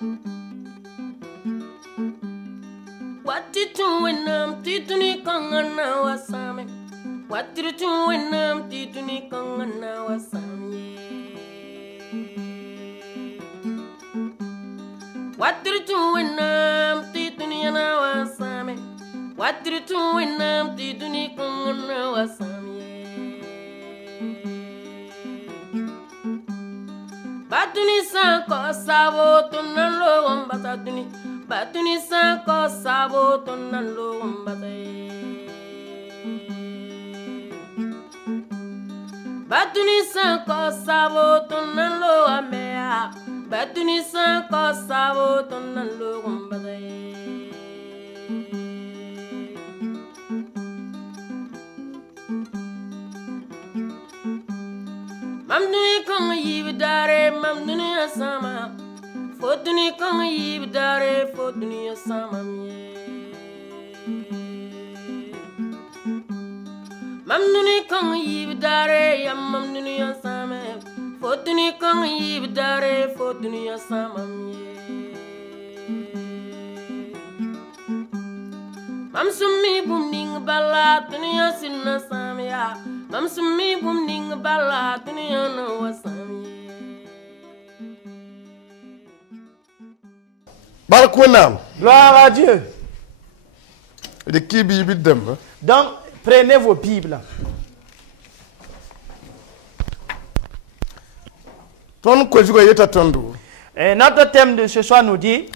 What did you when I'm tituni kangana wasame? What did you when I'm tituni kangana wasame? What did you when I'm tituni wasame? What did you when I'm tituni kangana wasame? Batuni sanko sabo tonalo wambatuni. Batuni sanko sabo tonalo wambatae. Batuni sanko sabo tonalo amea. Batuni sanko sabo tonalo wambatae. Mamduni kong yibdare, mamduni asama. Fotuni kong yibdare, fotuni asama mye. Mamduni kong yibdare, yam mamduni asama. Fotuni kong yibdare, fotuni asama mye. Mamsumi bumning bala, tuni asina samya. Mamsumi bumning bala, tuni ano wasamye. Gloire à Dieu. Donc, prenez vos Bibles. Et notre thème de ce soir nous dit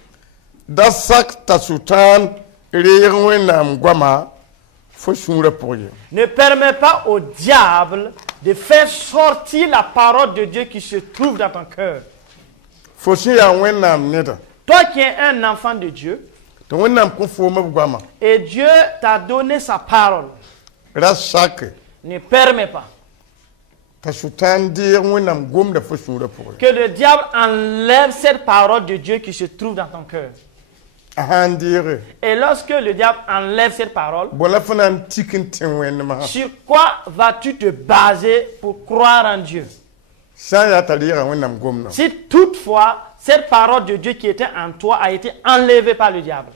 ne permets pas au diable de faire sortir la parole de Dieu qui se trouve dans ton cœur. Toi qui es un enfant de Dieu, et Dieu t'a donné sa parole, ne permets pas que le diable enlève cette parole de Dieu qui se trouve dans ton cœur. Et lorsque le diable enlève cette parole, sur quoi vas-tu te baser pour croire en Dieu? Si toutefois, cette parole de Dieu qui était en toi a été enlevée par le diable,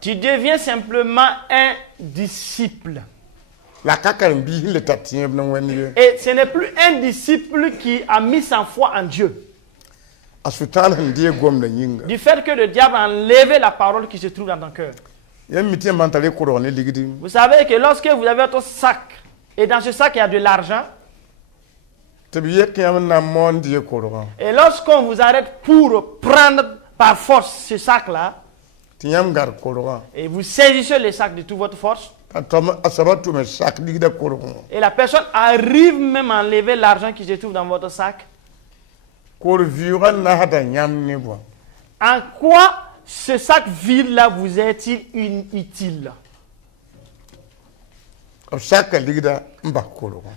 tu deviens simplement un disciple. Et ce n'est plus un disciple qui a mis sa foi en Dieu. Du fait que le diable a enlevé la parole qui se trouve dans ton cœur. Vous savez que lorsque vous avez votre sac, et dans ce sac il y a de l'argent, et lorsqu'on vous arrête pour prendre par force ce sac-là, et vous saisissez le sac de toute votre force, et la personne arrive même à enlever l'argent qui se trouve dans votre sac, en quoi ce sac vide-là vous est-il inutile?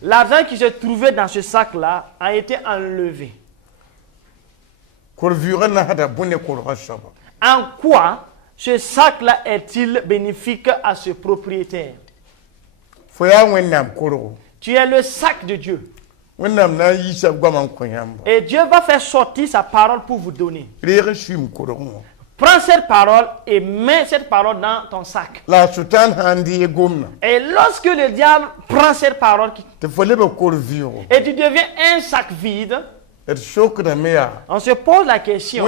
L'argent qui se trouvait dans ce sac-là a été enlevé. En quoi ce sac-là est-il bénéfique à ce propriétaire? Tu es le sac de Dieu. Et Dieu va faire sortir sa parole pour vous donner. Prends cette parole et mets cette parole dans ton sac. Et lorsque le diable prend cette parole et tu deviens un sac vide, on se pose la question,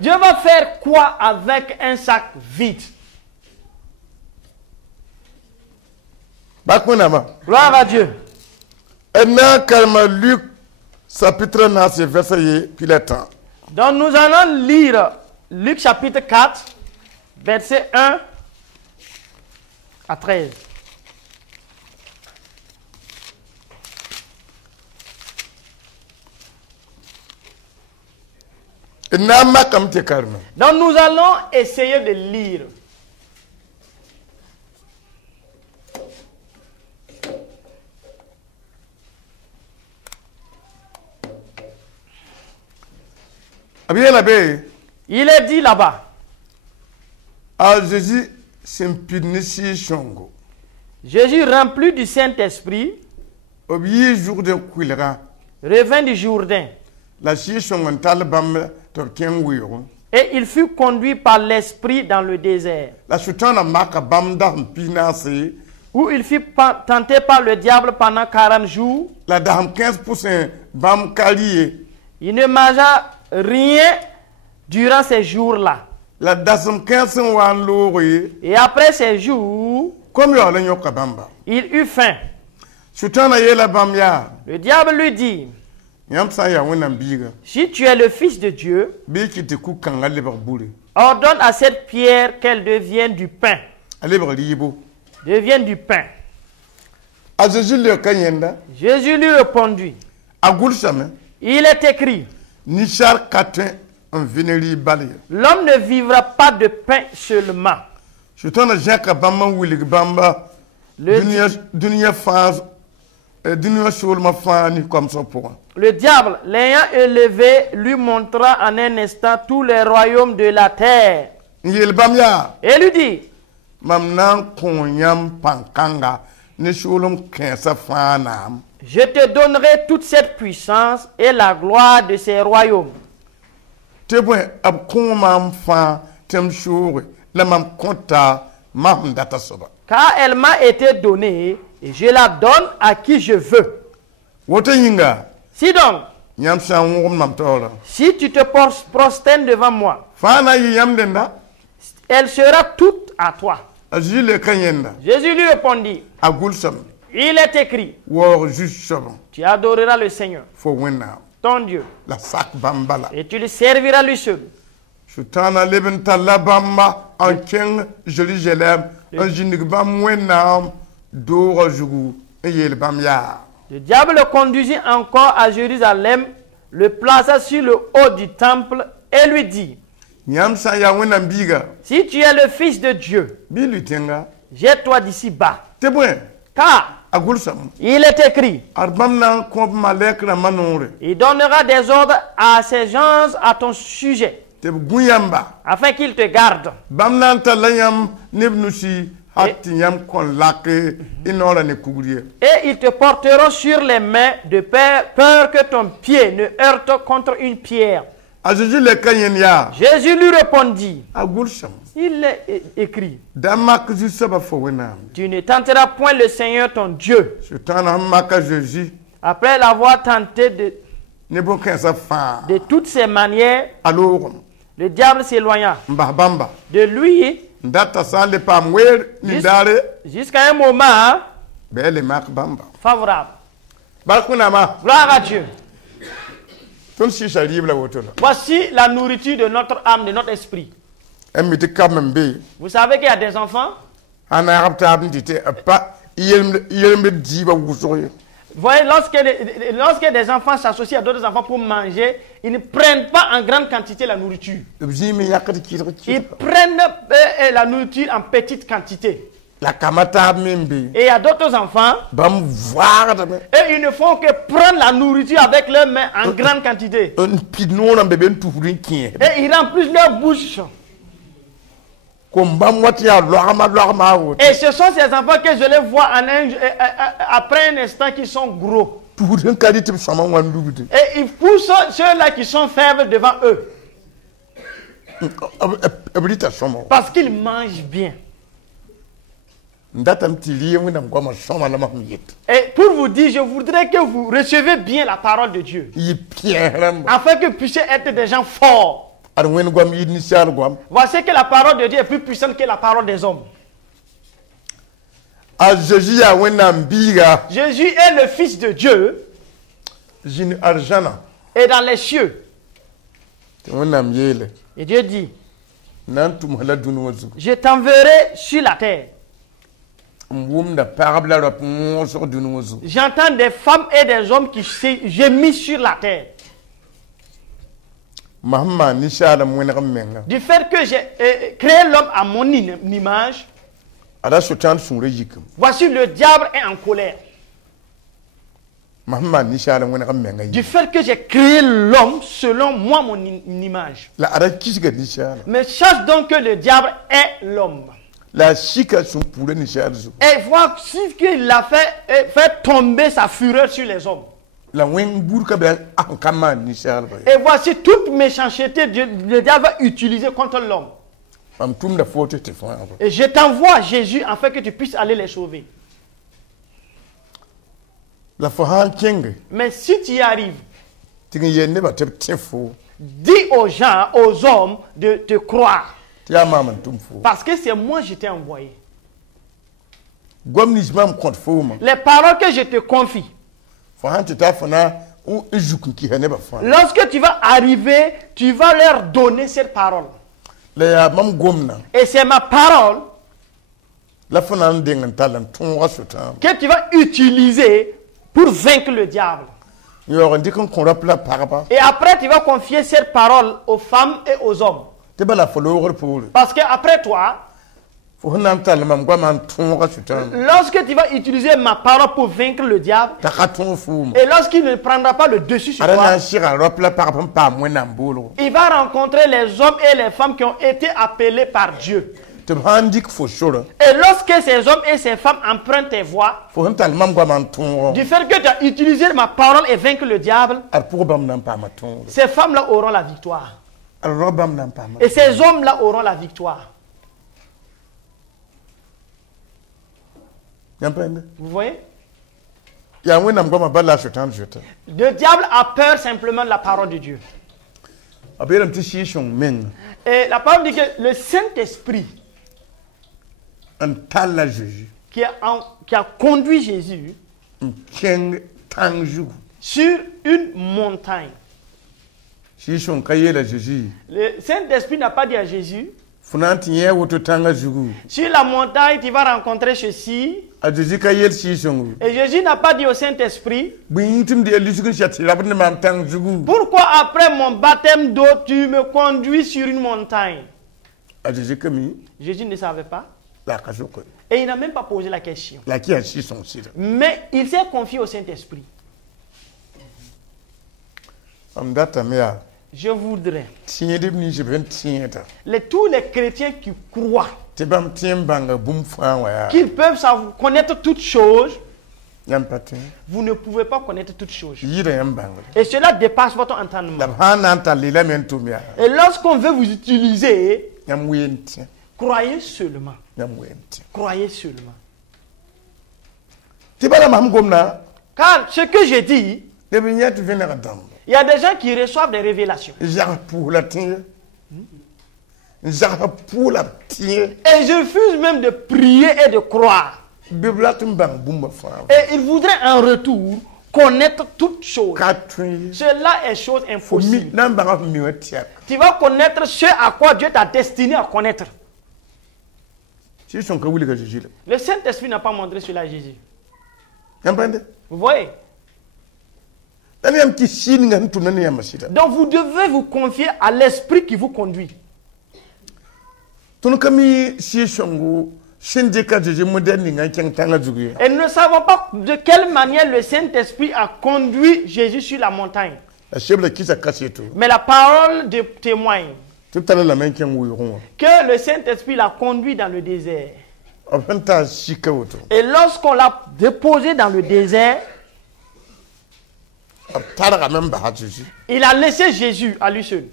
Dieu va faire quoi avec un sac vide? Gloire à Dieu. Luc chapitre 9 verset puis le temps. Donc nous allons lire Luc chapitre 4 verset 1 à 13. Donc nous allons essayer de lire. Il est dit là-bas. Jésus rempli du Saint-Esprit revint du Jourdain. Et il fut conduit par l'esprit dans le désert, où il fut tenté par le diable pendant 40 jours. Il ne mangea rien durant ces jours-là. Et après ces jours, il eut faim. Le diable lui dit, si tu es le fils de Dieu, ordonne à cette pierre qu'elle devienne du pain. Devienne du pain. Jésus lui répondit, il est écrit, l'homme ne vivra pas de pain seulement. Le diable, l'ayant élevé, lui montra en un instant tous les royaumes de la terre. Et lui dit, je te donnerai toute cette puissance et la gloire de ces royaumes. Car elle m'a été donnée et je la donne à qui je veux. Si donc, si tu te prosternes devant moi, elle sera toute à toi. Jésus lui répondit, il est écrit, tu adoreras le Seigneur, ton Dieu, et tu le serviras lui seul. Le diable le conduisit encore à Jérusalem, le plaça sur le haut du temple et lui dit, si tu es le fils de Dieu, jette-toi d'ici bas. Car il est écrit, il donnera des ordres à ses anges à ton sujet, afin qu'ils te gardent. Et ils te porteront sur les mains de peur que ton pied ne heurte contre une pierre. Jésus lui répondit, il est écrit, tu ne tenteras point le Seigneur ton Dieu. Après l'avoir tenté de toutes ses manières, le diable s'éloigna de lui jusqu'à un moment favorable. Gloire à Dieu. Voici la nourriture de notre âme, de notre esprit. Vous savez qu'il y a des enfants. Vous voyez, lorsque des enfants s'associent à d'autres enfants pour manger, ils ne prennent pas en grande quantité la nourriture. Ils prennent la nourriture en petite quantité. Et il y a d'autres enfants, et ils ne font que prendre la nourriture avec leurs mains en grande quantité. Et ils remplissent leur bouche. Et ce sont ces enfants que je les vois après un instant qui sont gros. Et ils poussent ceux-là qui sont faibles devant eux. Parce qu'ils mangent bien. Et pour vous dire, je voudrais que vous recevez bien la parole de Dieu. Afin que vous puissiez être des gens forts. Voici que la parole de Dieu est plus puissante que la parole des hommes. Jésus est le Fils de Dieu. Et dans les cieux. Et Dieu dit, je t'enverrai sur la terre. J'entends des femmes et des hommes qui gémissent sur la terre. Du fait que j'ai créé l'homme à mon image, voici le diable est en colère. Du fait que j'ai créé l'homme selon moi, mon image. Mais sache donc que le diable est l'homme. Et voir qu'il a fait tomber sa fureur sur les hommes. Et voici toute méchanceté le diable va utiliser contre l'homme. Et je t'envoie Jésus afin que tu puisses aller les sauver. Mais si tu y arrives, dis aux gens, aux hommes de te croire. Parce que c'est moi qui t'ai envoyé. Les paroles que je te confie. Lorsque tu vas arriver, tu vas leur donner cette parole. Et c'est ma parole que tu vas utiliser pour vaincre le diable. Et après, tu vas confier cette parole aux femmes et aux hommes. Parce qu'après toi, lorsque tu vas utiliser ma parole pour vaincre le diable, et lorsqu'il ne prendra pas le dessus sur toi, il va rencontrer les hommes et les femmes qui ont été appelés par Dieu. Et lorsque ces hommes et ces femmes empruntent tes voix, du fait que tu as utilisé ma parole et vaincre le diable, ces femmes-là auront la victoire. Et ces hommes-là auront la victoire. Vous voyez? Le diable a peur simplement de la parole de Dieu. Et la parole dit que le Saint-Esprit qui a conduit Jésus sur une montagne. Le Saint-Esprit n'a pas dit à Jésus, sur la montagne, tu vas rencontrer ceci. Et Jésus n'a pas dit au Saint-Esprit, pourquoi après mon baptême d'eau, tu me conduis sur une montagne? Jésus ne savait pas. Et il n'a même pas posé la question. Mais il s'est confié au Saint-Esprit. Je voudrais tous les chrétiens qui croient qu'ils peuvent connaître toutes choses, vous ne pouvez pas connaître toutes choses. Et cela dépasse votre entendement. Et lorsqu'on veut vous utiliser, croyez seulement. Croyez seulement. Car ce que j'ai dit, il y a des gens qui reçoivent des révélations. Et je refuse même de prier et de croire. Et il voudrait en retour connaître toutes choses. Cela est chose impossible. Tu vas connaître ce à quoi Dieu t'a destiné à connaître. Le Saint-Esprit n'a pas montré cela à Jésus. Vous voyez? Donc vous devez vous confier à l'esprit qui vous conduit. Et nous ne savons pas de quelle manière le Saint-Esprit a conduit Jésus sur la montagne. Mais la parole témoigne que le Saint-Esprit l'a conduit dans le désert. Et lorsqu'on l'a déposé dans le désert, il a laissé Jésus à lui seul.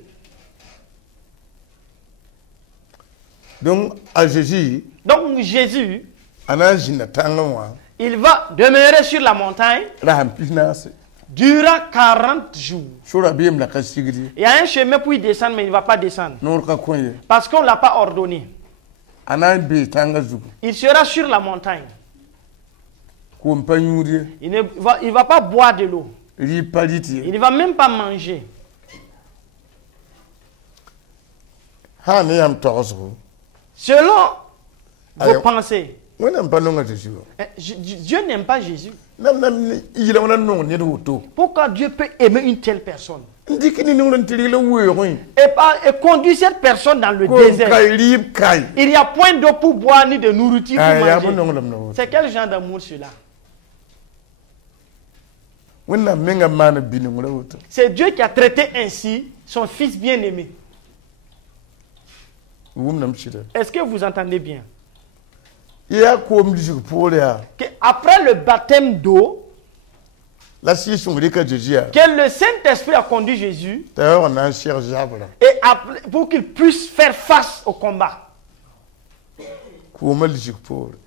Donc Jésus, il va demeurer sur la montagne durant 40 jours. Il y a un chemin pour y descendre, mais il ne va pas descendre. Parce qu'on ne l'a pas ordonné. Il sera sur la montagne. Il ne va pas boire de l'eau. Il ne va même pas manger. Selon vos pensées, Dieu n'aime pas Jésus. Pourquoi Dieu peut aimer une telle personne et conduire cette personne dans le désert? Il n'y a point d'eau pour boire ni de nourriture pour manger. C'est quel genre d'amour cela? C'est Dieu qui a traité ainsi son fils bien-aimé. Est-ce que vous entendez bien? Après le baptême d'eau, que le Saint-Esprit a conduit Jésus et pour qu'il puisse faire face au combat.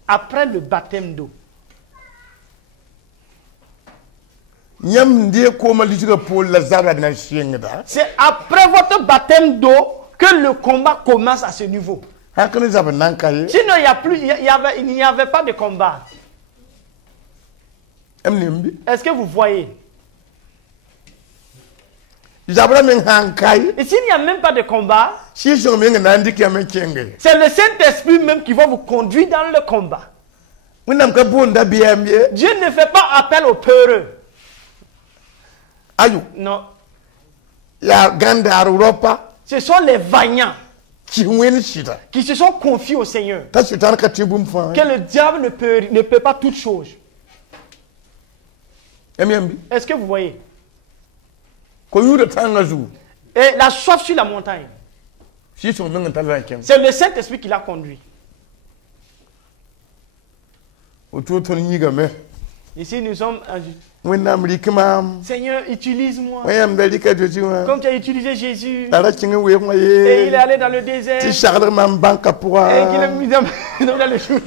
Après le baptême d'eau. C'est après votre baptême d'eau que le combat commence à ce niveau. Sinon, il n'y avait pas de combat. Est-ce que vous voyez? Et s'il n'y a même pas de combat, c'est le Saint-Esprit même qui va vous conduire dans le combat. Dieu ne fait pas appel aux peureux. Non. Ce sont les vaillants qui se sont confiés au Seigneur. Que le diable ne peut pas toutes choses. Est-ce que vous voyez? Et la soif sur la montagne. C'est le Saint-Esprit qui l'a conduit. Ici nous sommes... Seigneur, utilise-moi. Comme tu as utilisé Jésus. Et il est allé dans le désert. Et il est mis dans le chou.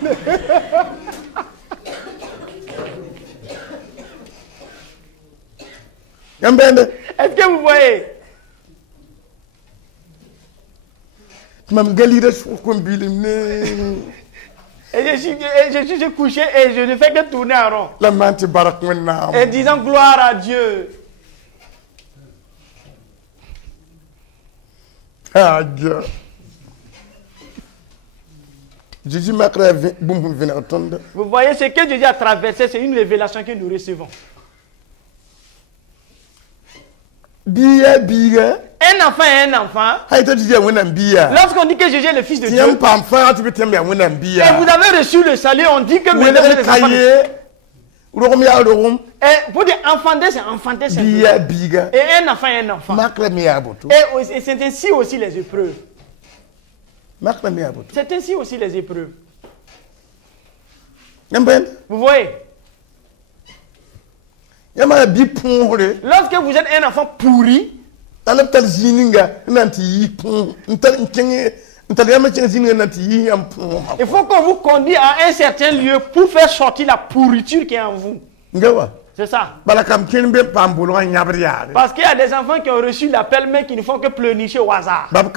Est-ce que vous voyez? Et je suis couché et je ne fais que tourner en rond. Et disant gloire à Dieu. Vous voyez ce que Jésus a traversé, c'est une révélation que nous recevons. Un enfant est un enfant. Lorsqu'on dit que Jésus est le fils de Dieu, et vous avez reçu le salut, on dit que maintenant vous êtes enfants. Et pour dire enfanter, c'est enfanter. Et un enfant est un enfant. Et c'est ainsi aussi les épreuves. C'est ainsi aussi les épreuves. Vous voyez? Lorsque vous êtes un enfant pourri, il faut qu'on vous conduise à un certain lieu pour faire sortir la pourriture qui est en vous. C'est ça. Parce qu'il y a des enfants qui ont reçu l'appel mais qui ne font que pleurnicher au hasard. Même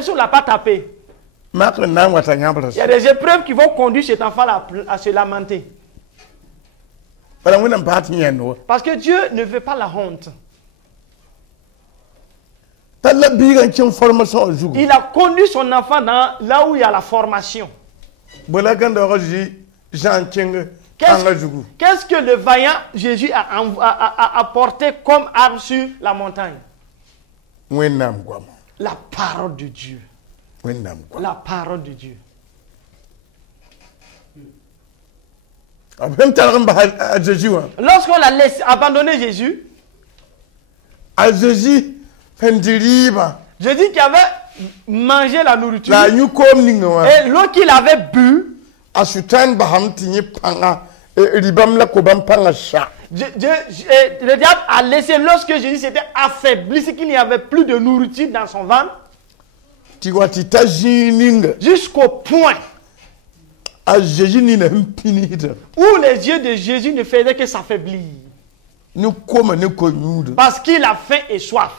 si on ne l'a pas tapé. Il y a des épreuves qui vont conduire cet enfant à se lamenter. Parce que Dieu ne veut pas la honte. Il a conduit son enfant là où il y a la formation. Qu'est-ce que le vaillant Jésus a apporté comme arme sur la montagne? La parole de Dieu. La parole de Dieu. Lorsqu'on l'a laissé abandonner Jésus, Jésus qui avait mangé la nourriture et l'eau qu'il avait bu, le diable a laissé, lorsque Jésus s'était affaibli, c'est qu'il n'y avait plus de nourriture dans son ventre, jusqu'au point où les yeux de Jésus ne faisaient que s'affaiblir. Parce qu'il a faim et soif.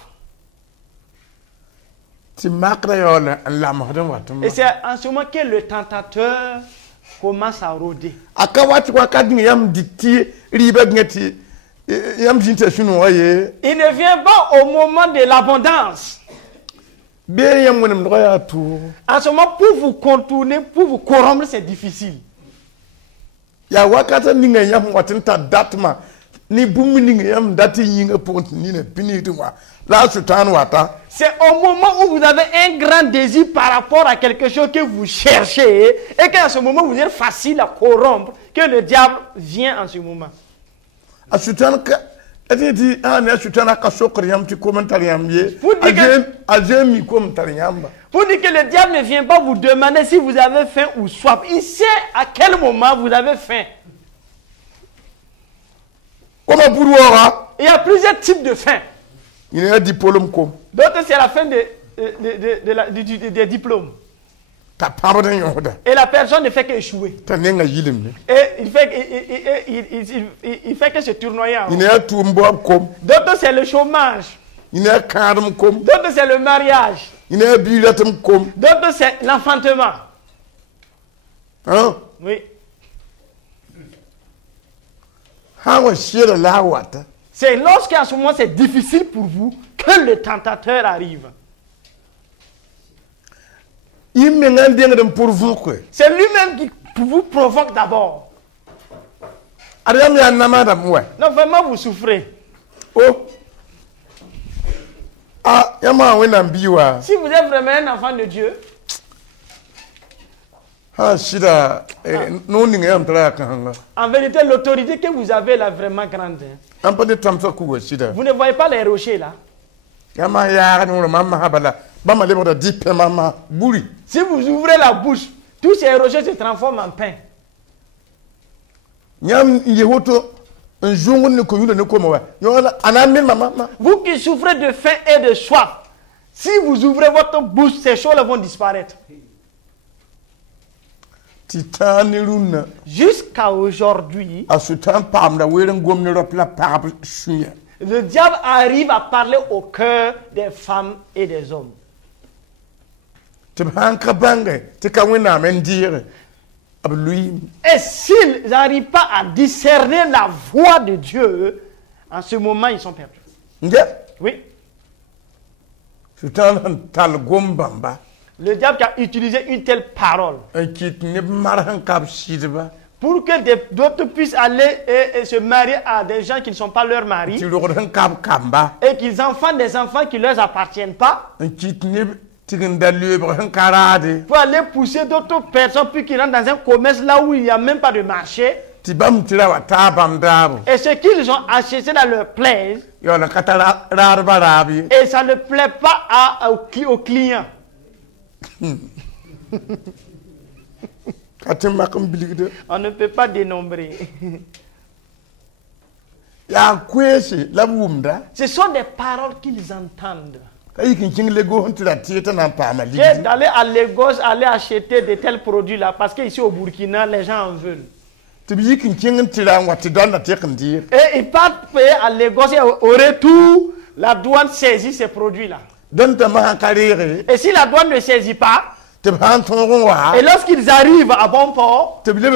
Et c'est en ce moment que le tentateur commence à rôder. Il ne vient pas au moment de l'abondance. En ce moment, pour vous contourner, pour vous corrompre, c'est difficile. C'est au moment où vous avez un grand désir par rapport à quelque chose que vous cherchez et qu'à ce moment vous êtes facile à corrompre, que le diable vient en ce moment. Pour dire que le diable ne vient pas vous demander si vous avez faim ou soif. Il sait à quel moment vous avez faim. Il y a plusieurs types de faim. Il y a diplôme comme. D'autres, c'est la fin des diplômes. Et la personne ne fait qu'échouer. Et il fait que se tournoyer. D'autres, c'est le chômage. D'autres, c'est le mariage. D'autres, c'est l'enfantement. Hein? Oui. C'est lorsqu'à ce moment c'est difficile pour vous que le tentateur arrive. C'est lui-même qui vous provoque d'abord. Non, vraiment vous souffrez. Si vous êtes vraiment un enfant de Dieu, en vérité, l'autorité que vous avez là vraiment grande. Vous ne voyez pas les rochers là. Si vous ouvrez la bouche, tous ces rochers se transforment en pain. Vous qui souffrez de faim et de soif, si vous ouvrez votre bouche, ces choses vont disparaître. Jusqu'à aujourd'hui, le diable arrive à parler au cœur des femmes et des hommes. Et s'ils n'arrivent pas à discerner la voix de Dieu, en ce moment, ils sont perdus. Oui. Le diable a utilisé une telle parole pour que d'autres puissent aller et se marier à des gens qui ne sont pas leurs maris et qu'ils enfantent des enfants qui ne leur appartiennent pas pour aller pousser d'autres personnes puis qu'ils rentrent dans un commerce là où il n'y a même pas de marché. Et ce qu'ils ont acheté dans leur plaise et ça ne plaît pas aux clients. On ne peut pas dénombrer. Ce sont des paroles qu'ils entendent. D'aller à Lagos, aller acheter de tels produits là, parce qu'ici au Burkina, les gens en veulent. Et ils partent payer à Lagos et au retour, la douane saisit ces produits là. Et si la douane ne saisit pas, et lorsqu'ils arrivent à bon port, et le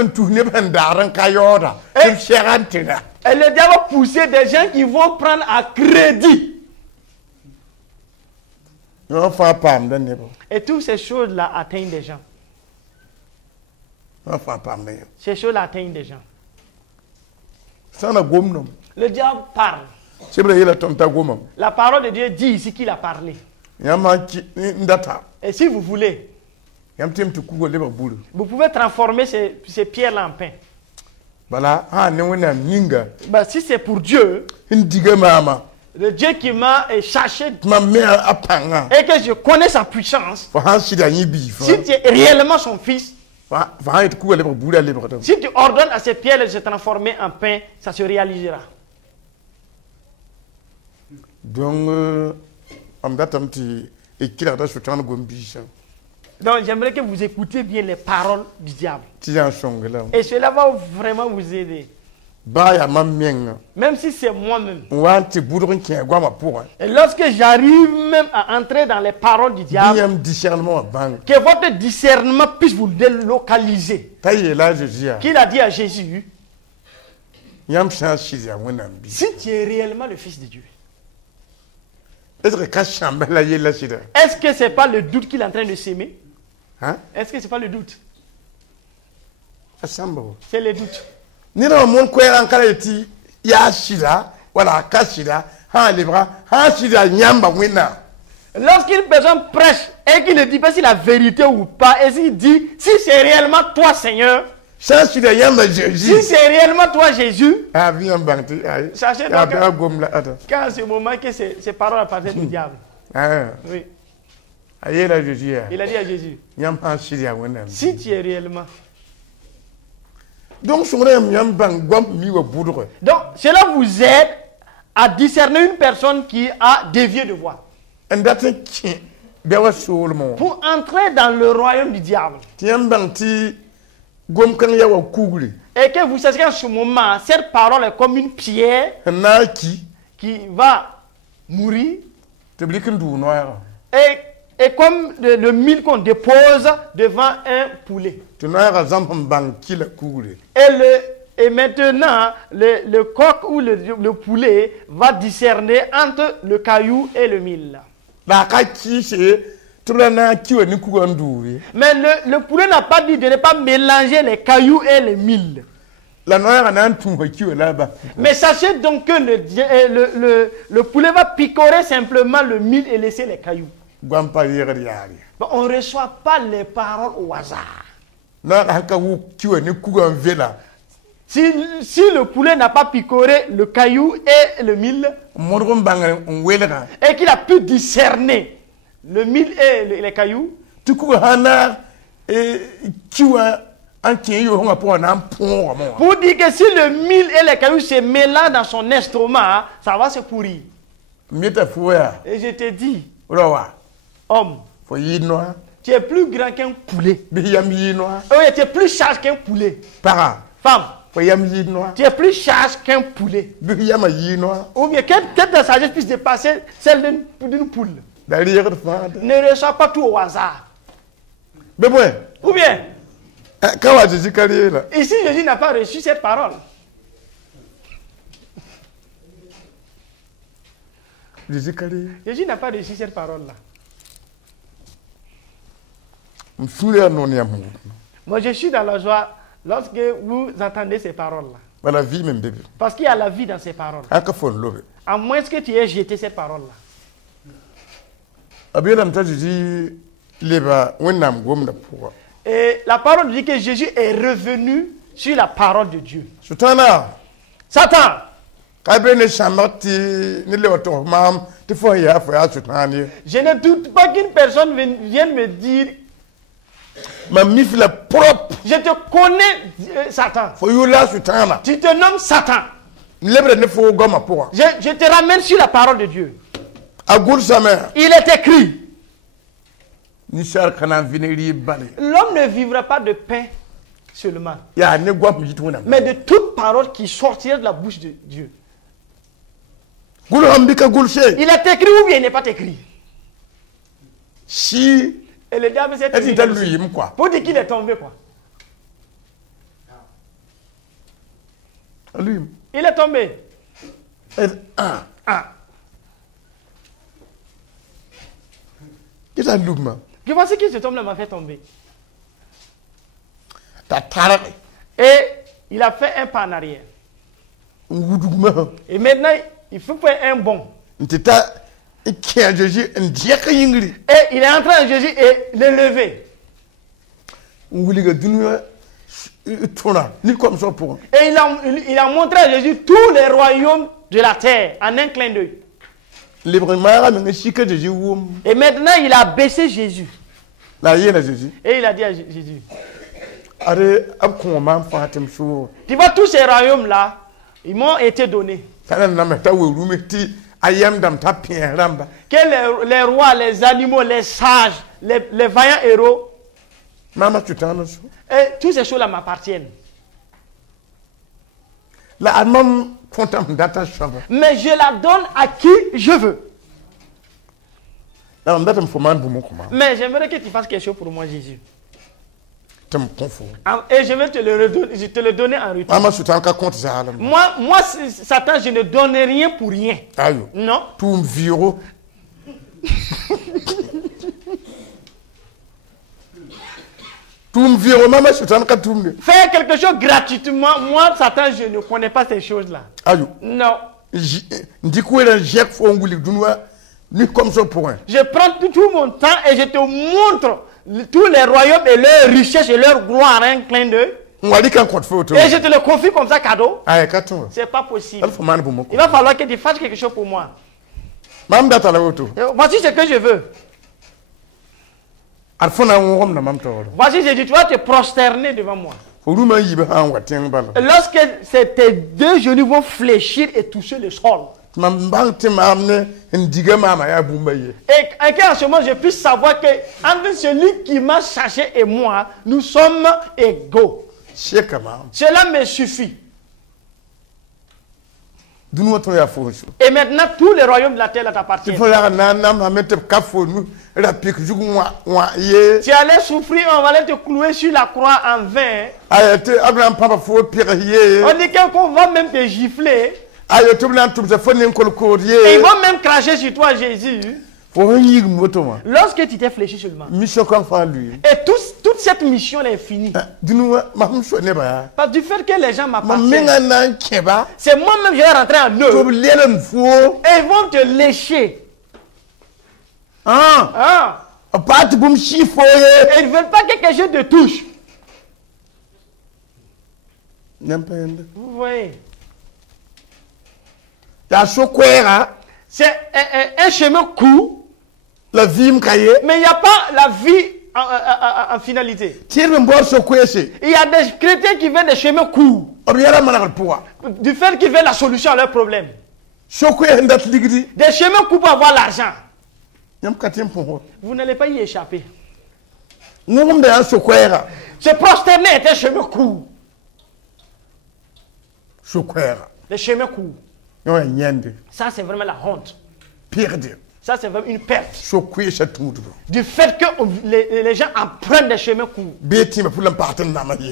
diable va pousser des gens qui vont prendre à crédit. Et toutes ces choses-là atteignent des gens. Ces choses-là atteignent des gens. Le diable parle. La parole de Dieu dit ici qu'il a parlé. Et si vous voulez, vous pouvez transformer ces pierres-là en pain. Si c'est pour Dieu, le Dieu qui m'a cherché et que je connais sa puissance, si tu es réellement son fils, si tu ordonnes à ces pierres de se transformer en pain, ça se réalisera. Donc, j'aimerais que vous écoutiez bien les paroles du diable. Et cela va vraiment vous aider. Même si c'est moi-même. Et lorsque j'arrive même à entrer dans les paroles du diable, que votre discernement puisse vous délocaliser. Qu'il a dit à Jésus, si tu es réellement le Fils de Dieu, est-ce que ce n'est pas le doute qu'il est en train de s'aimer? Est-ce que ce n'est pas le doute? C'est le doute. Lorsqu'une personne prêche et qu'il ne dit pas si la vérité ou pas, et s'il dit si c'est réellement toi Seigneur, si c'est réellement toi Jésus, sachez donc qu'à ce moment que ces paroles appartiennent du diable. Oui. Il a dit à Jésus, si tu es réellement. Donc cela vous aide à discerner une personne qui a dévié de voie. Pour entrer dans le royaume du diable. Et que vous sachiez qu'en ce moment, cette parole est comme une pierre qui va mourir. Et comme le mil qu'on dépose devant un poulet. Et maintenant, le coq ou le poulet va discerner entre le caillou et le mil. Mais le poulet n'a pas dit de ne pas mélanger les cailloux et les mil. Mais sachez donc que le poulet va picorer simplement le mil et laisser les cailloux. On ne reçoit pas les paroles au hasard. Si le poulet n'a pas picoré le caillou et le mil, et qu'il a pu discerner le mil et les cailloux, pour dire que si le mil et les cailloux se mélangent dans son estomac, ça va se pourrir. Et je te dis, homme, tu es plus grand qu'un poulet. Oui, tu es plus chargé qu'un poulet. Femme, tu es plus chargé qu'un poulet. Ou bien que ta sagesse puisse dépasser celle d'une poule. Ne reçois pas tout au hasard. Ou bien, ici Jésus n'a pas reçu cette parole. Jésus n'a pas reçu cette parole-là. Moi, je suis dans la joie lorsque vous entendez ces paroles-là. Parce qu'il y a la vie dans ces paroles. À moins que tu aies jeté cette parole-là. Et la parole dit que Jésus est revenu sur la parole de Dieu. Satan. Je ne doute pas qu'une personne vienne me dire, je te connais, Satan. Tu te nommes Satan. Je te ramène sur la parole de Dieu. Il est écrit, l'homme ne vivra pas de pain seulement, mais de toute parole qui sortira de la bouche de Dieu. Il est écrit ou bien il n'est pas écrit. Et le diable s'est tombé. Pour dire qu'il est tombé quoi. Il est tombé. Je pensais que cet homme-là m'a fait tomber. Et il a fait un pas en arrière. Et maintenant, il faut faire un bond. Et il est entré en Jésus et le lever. Et il a montré à Jésus tous les royaumes de la terre en un clin d'œil. Et maintenant, il a baissé Jésus. Et il a dit à Jésus, tu vois, tous ces royaumes-là, ils m'ont été donnés. Que les rois, les animaux, les sages, les vaillants héros, et toutes ces choses-là m'appartiennent. Mais je la donne à qui je veux. Mais j'aimerais que tu fasses quelque chose pour moi, Jésus. Et je vais te le donner en retour. Moi, Satan, je ne donne rien pour rien. Non. Faire quelque chose gratuitement, moi, Satan, je ne connais pas ces choses-là. Non. Je prends tout mon temps et je te montre tous les royaumes et leurs richesses et leur gloire, un clin d'œil. Et je te le confie comme ça, cadeau. C'est pas possible. Il va falloir que tu fasses quelque chose pour moi. Voici ce que je veux. Voici, je dis, tu vas te prosterner devant moi. Lorsque tes deux genoux vont fléchir et toucher le sol. Et en ce moment, je puisse savoir que entre celui qui m'a cherché et moi, nous sommes égaux. Cela me suffit. Et maintenant, tous les royaumes de la terre t'appartiennent. Tu allais souffrir, on va te clouer sur la croix en vain. On dit qu'on va même te gifler. Et ils vont même cracher sur toi, Jésus. Lorsque tu t'es fléchi seulement. Et toute cette mission est finie. Parce du fait que les gens m'appartiennent. C'est moi-même, je vais rentrer en eux. Et ils vont te lécher. Et ils ne veulent pas que quelque chose te touche. Vous voyez. C'est un chemin court. Mais il n'y a pas la vie en finalité. Il y a des chrétiens qui veulent des chemins courts. Du fait qu'ils veulent la solution à leurs problèmes. Des chemins courts pour avoir l'argent. Vous n'allez pas y échapper. Se prosterner est un chemin court. Les chemins courts. Ça, c'est vraiment la honte. Ça, c'est vraiment une perte. Du fait que les gens empruntent des chemins courts.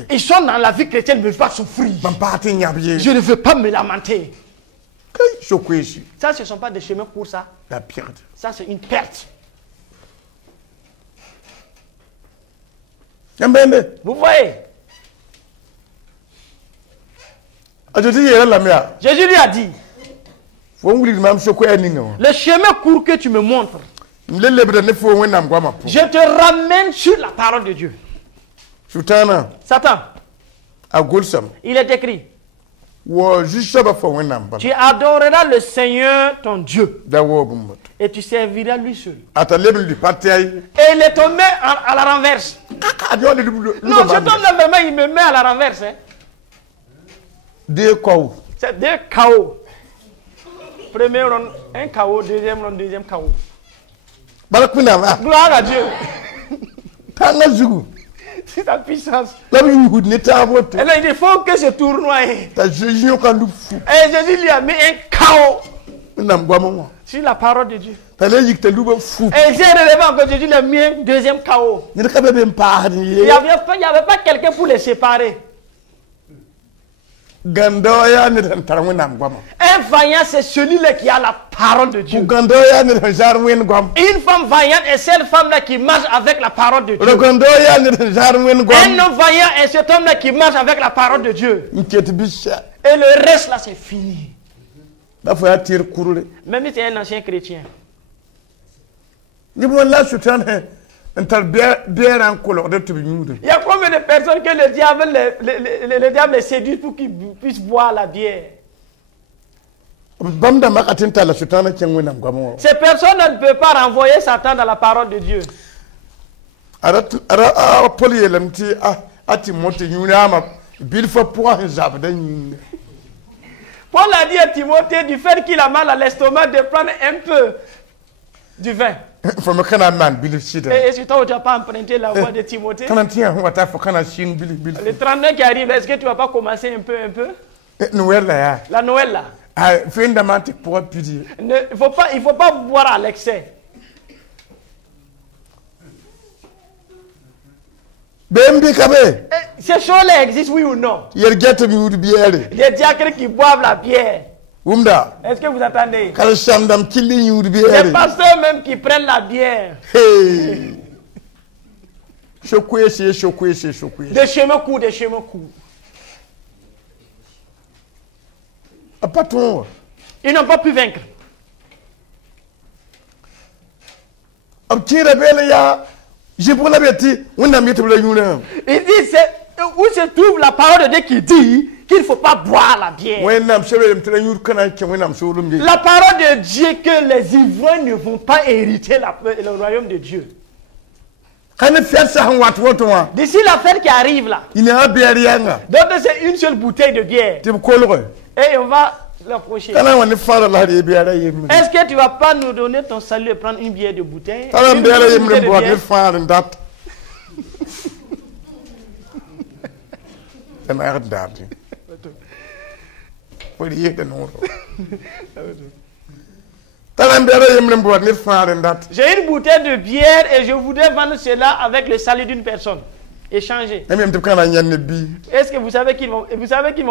Ils sont dans la vie chrétienne, ils ne veulent pas souffrir. Je ne veux pas me lamenter. Ça, ce ne sont pas des chemins courts, ça. Ça, c'est une perte. Vous voyez? Jésus lui a dit, le chemin court que tu me montres, je te ramène sur la parole de Dieu. Satan, il est écrit, tu adoreras le Seigneur ton Dieu et tu serviras lui seul. Et il est tombé à la renverse. Non, cet homme-là, vraiment, il me met à la renverse. C'est deux chaos. Premier round, un chaos, deuxième round, deuxième chaos. Gloire à Dieu. C'est ta puissance. Et là, il faut que ce tournoi. Et Jésus lui a mis un chaos sur la parole de Dieu. Et j'ai relevé encore, Jésus lui a mis un deuxième chaos. Il n'y avait pas quelqu'un pour les séparer. Un vaillant, c'est celui-là qui a la parole de Dieu. Une femme vaillante est cette femme-là qui marche avec la parole de Dieu. Un homme vaillant est cet homme-là qui marche avec la parole de Dieu. Et le reste là, c'est fini. Même si c'est un ancien chrétien. Il y a combien de personnes que le diable les séduit pour qu'ils puissent boire la bière? Ces personnes ne peuvent pas renvoyer Satan dans la parole de Dieu. Paul a dit à Timothée du fait qu'il a mal à l'estomac de prendre un peu du vin. Et si toi tu n'as pas emprunté la voix de Timothée, le 39 qui arrive, est-ce que tu ne vas pas commencer un peu? La Noël là. Il ne faut pas boire à l'excès. Ces choses-là existent, oui ou non? Il y a des diacres qui boivent la bière. Est-ce que vous attendez? Les pasteurs même qui prennent la bière. Des chemins courts, des chemins courts. Ils n'ont pas pu vaincre. Il dit, où se trouve la parole de Dieu qui dit qu'il ne faut pas boire la bière. La parole de Dieu que les ivrognes ne vont pas hériter le royaume de Dieu. D'ici la fête qui arrive là. Donc c'est une seule bouteille de bière. Et on va l'approcher. Est-ce que tu vas pas nous donner ton salut et prendre une bière de bouteille? J'ai une bouteille de bière et je voudrais vendre cela avec le salut d'une personne. Échanger. Est-ce que vous savez qu'ils vont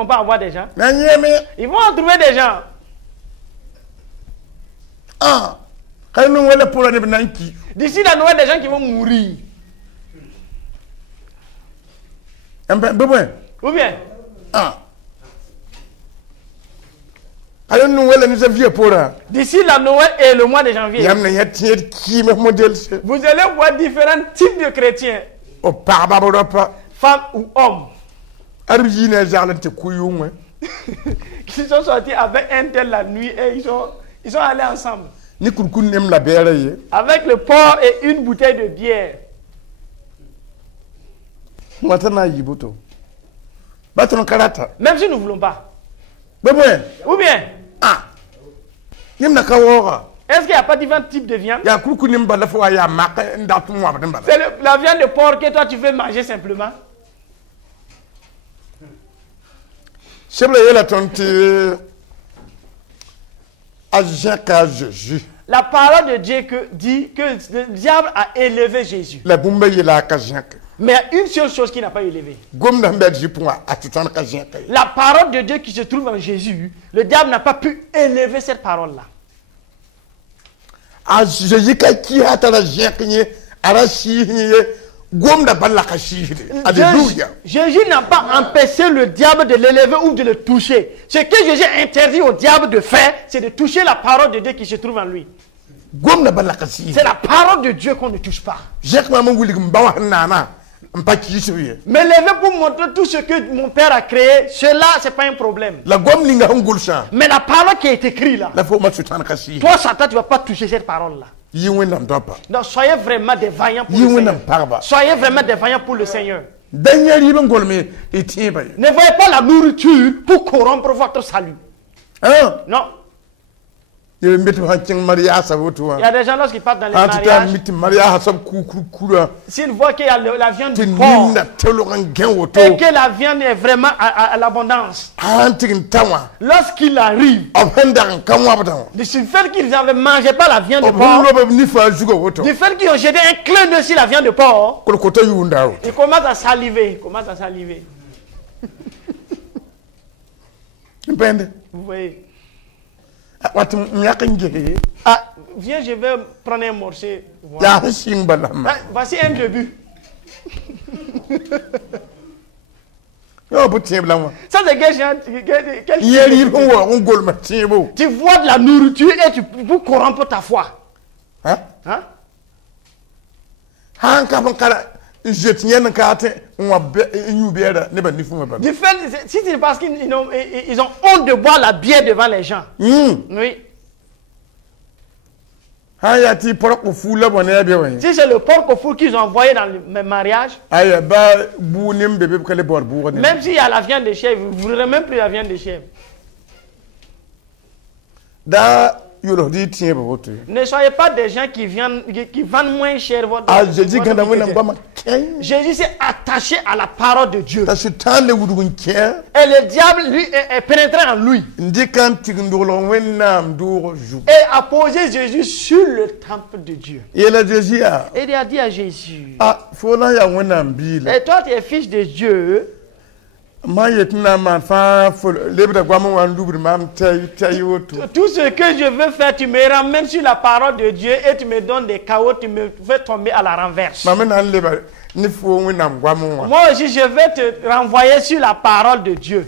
pas avoir des gens? Ils vont en trouver des gens. D'ici la Noël, des gens qui vont mourir. Ou bien? D'ici la Noël et le mois de janvier, vous allez voir différents types de chrétiens, femmes ou hommes, qui sont sortis avec un tel la nuit et ils sont allés ensemble. Avec le porc et une bouteille de bière. Même si nous ne voulons pas. Ou bien? Est-ce qu'il n'y a pas différents types de viande? C'est la viande de porc que toi tu veux manger simplement. La parole de Dieu dit que le diable a élevé Jésus. Mais il y a une seule chose qui n'a pas élevé. La parole de Dieu qui se trouve en Jésus, le diable n'a pas pu élever cette parole-là. Jésus n'a pas empêché le diable de l'élever ou de le toucher. Ce que Jésus interdit au diable de faire, c'est de toucher la parole de Dieu qui se trouve en lui. C'est la parole de Dieu qu'on ne touche pas. Mais lever pour montrer tout ce que mon père a créé, cela, c'est pas un problème. Mais la parole qui est écrite là, toi, Satan, tu ne vas pas toucher cette parole-là. Donc, soyez vraiment des vaillants pour le Seigneur. Soyez vraiment des vaillants pour le Seigneur. Ne voyez pas la nourriture pour corrompre votre salut. Non. Il y a des gens lorsqu'ils partent dans les mariages, s'ils voient qu'il y a la viande du porc et que la viande est vraiment à l'abondance, lorsqu'ils arrivent, du fait qu'ils n'avaient mangé pas la viande de porc, du fait qu'ils ont jeté un clin d'œil sur la viande de porc, ils commencent à saliver. Vous voyez? Viens, je vais prendre un morceau. Voilà. Voici un début. Ça, c'est quel tu vois de la nourriture et tu peux corrompre ta foi. Du fait, si c'est parce qu'ils ont honte de boire la bière devant les gens. Oui. Si c'est le porc au fou qu'ils ont envoyé dans le mariage, même s'il y a la viande de chèvre, vous ne voudrez même plus la viande de chèvre. Ne soyez pas des gens qui vendent moins cher votre Jésus s'est attaché à la parole de Dieu. Et le diable, lui, est pénétré en lui. Et a posé Jésus sur le temple de Dieu. Et il a dit à Jésus, et toi tu es fils de Dieu. Tout ce que je veux faire, tu me ramènes sur la parole de Dieu et tu me donnes des chaos, tu me fais tomber à la renverse. Moi aussi, je vais te renvoyer sur la parole de Dieu.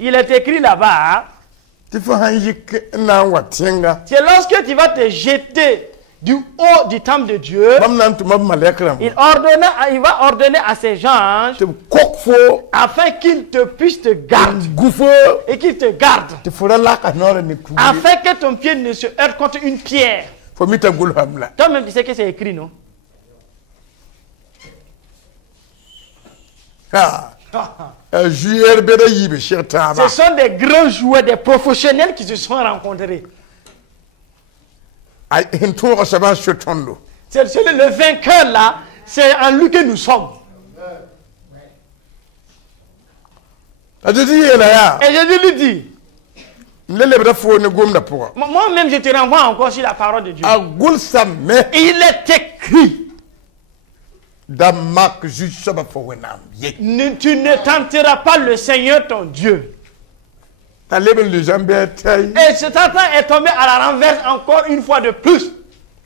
Il est écrit là-bas, c'est lorsque tu vas te jeter du haut du temple de Dieu, il va ordonner à ses anges afin qu'ils puissent te garder et qu'ils te gardent afin que ton pied ne se heurte contre une pierre. Toi-même tu sais que c'est écrit, non? Ce sont des grands joueurs, des professionnels qui se sont rencontrés. C'est le vainqueur là, c'est en lui que nous sommes. Et Jésus lui dit, moi-même je te renvoie encore sur la parole de Dieu. Il est écrit, tu ne tenteras pas le Seigneur ton Dieu. Et Satan est tombé à la renverse encore une fois de plus.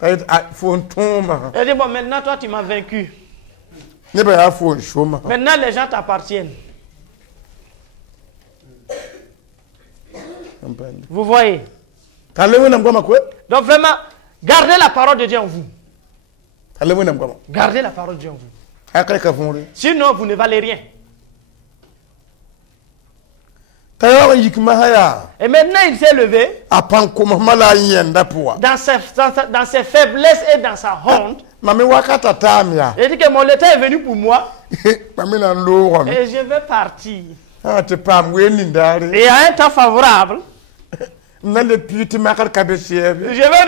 Il dit, bon, maintenant toi tu m'as vaincu. Maintenant les gens t'appartiennent. Vous voyez? Donc vraiment, gardez la parole de Dieu en vous. Gardez la parole de Dieu en vous. Sinon, vous ne valez rien. Et maintenant, il s'est levé. Dans ses faiblesses et dans sa honte. Il dit que mon état est venu pour moi. Et je vais partir. Et à un temps favorable, je vais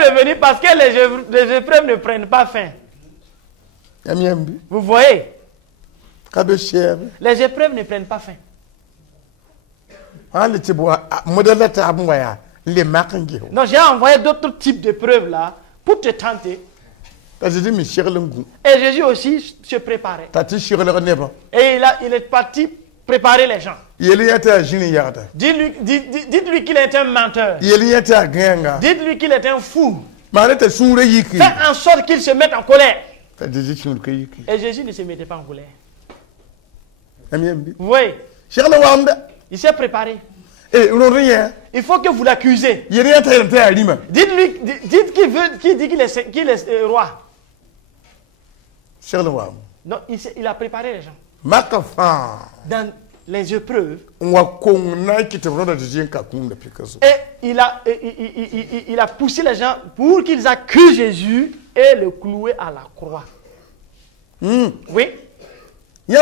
revenir parce que les épreuves ne prennent pas fin. Vous voyez? Les épreuves ne prennent pas fin. Donc j'ai envoyé d'autres types d'épreuves là pour te tenter. Et Jésus aussi se préparait. Et il est parti préparer les gens. Dites-lui qu'il est un menteur. Dites-lui qu'il est un fou. Faites en sorte qu'il se mette en colère. Et Jésus ne se mettait pas en colère. Vous voyez? Il s'est préparé. Il faut que vous l'accusez. Dites-lui, dites qu'il dit qu'il est roi. Non, il a préparé les gens. Dans les épreuves. Et il a poussé les gens pour qu'ils accusent Jésus et le clouer à la croix. Oui. Si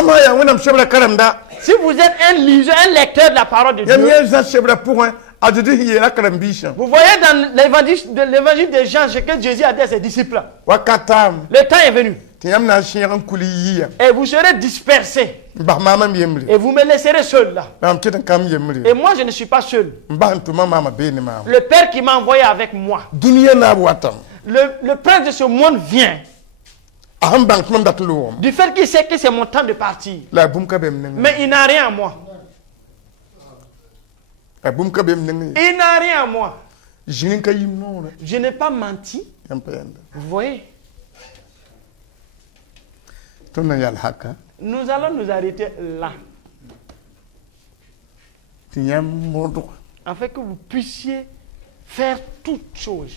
vous êtes un lecteur de la parole de Dieu, vous voyez dans l'évangile de Jean ce que Jésus a dit à ses disciples. Le temps est venu. Et vous serez dispersés. Et vous me laisserez seul là. Et moi je ne suis pas seul. Le Père qui m'a envoyé avec moi. Le prince de ce monde vient. Du fait qu'il sait que c'est mon temps de partir. Mais il n'a rien à moi. Il n'a rien à moi. Je n'ai pas menti. Vous voyez? Nous allons nous arrêter là. Afin que vous puissiez faire toutes choses.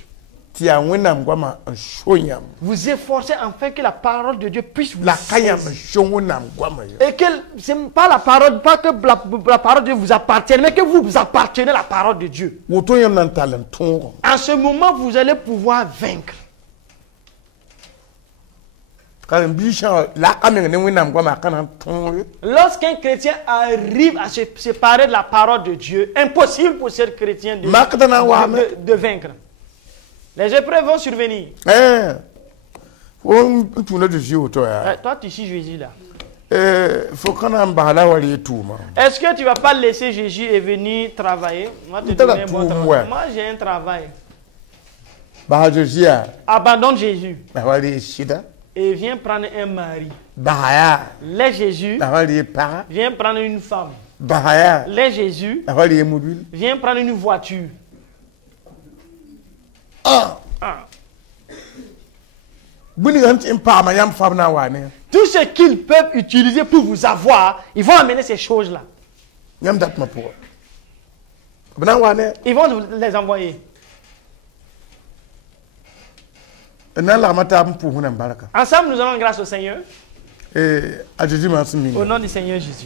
Vous efforcez afin que la parole de Dieu puisse vous saisir. Et que ce n'est pas la parole, pas que la parole de Dieu vous appartienne, mais que vous appartenez à la parole de Dieu. En ce moment, vous allez pouvoir vaincre. Lorsqu'un chrétien arrive à se séparer de la parole de Dieu, impossible pour ce chrétien de vaincre. Les épreuves vont survenir. Toi, tu suis Jésus là. Est-ce que tu ne vas pas laisser Jésus et venir travailler? Moi, j'ai un travail. Abandonne Jésus. Et viens prendre un mari. Laisse Jésus. Viens prendre une femme. Laisse Jésus. Viens prendre une voiture. Tout ce qu'ils peuvent utiliser pour vous avoir, ils vont amener ces choses-là. Ils vont les envoyer. Ensemble, nous allons grâce au Seigneur. Au nom du Seigneur Jésus.